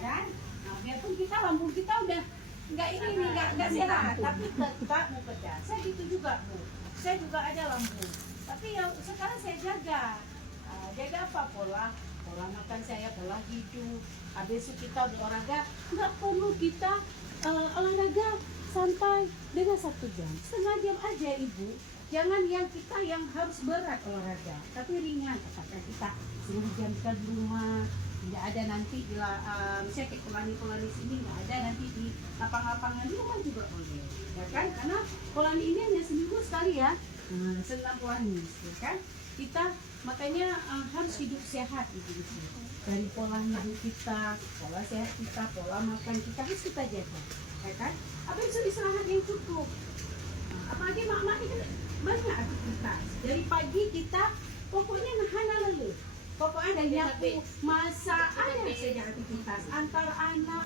kan? Nah, biarpun kita lambung kita udah nggak sehat, tapi tetap mau kerja. Saya gitu juga Bu, saya juga ada lambung, tapi ya sekarang saya jaga. Jaga apa? Pola makan saya, pola hidup. Habis itu kita olahraga, nggak perlu kita olahraga santai dengan 1 jam, setengah jam aja Ibu. Jangan yang kita yang harus berat olahraga, tapi ringan. Apakah kita 10 jam kita di rumah, tidak ada nanti bila misalnya kayak kolani sini nggak ada, nanti di lapang-lapangan di rumah juga boleh, ya kan? Karena kolani ini hanya seminggu sekali ya, senam kolani, ya kan? Kita makanya harus hidup sehat gitu. Dari pola hidup kita, pola sehat kita, pola makan kita harus kita jaga, ya kan? Apa bisa istirahat yang cukup? Apalagi mak-mak ini kan banyak aktivitas. Dari pagi kita pokoknya nahan leluh. Pokoknya dari nyapu, masak, ada saja aktivitas antar anak.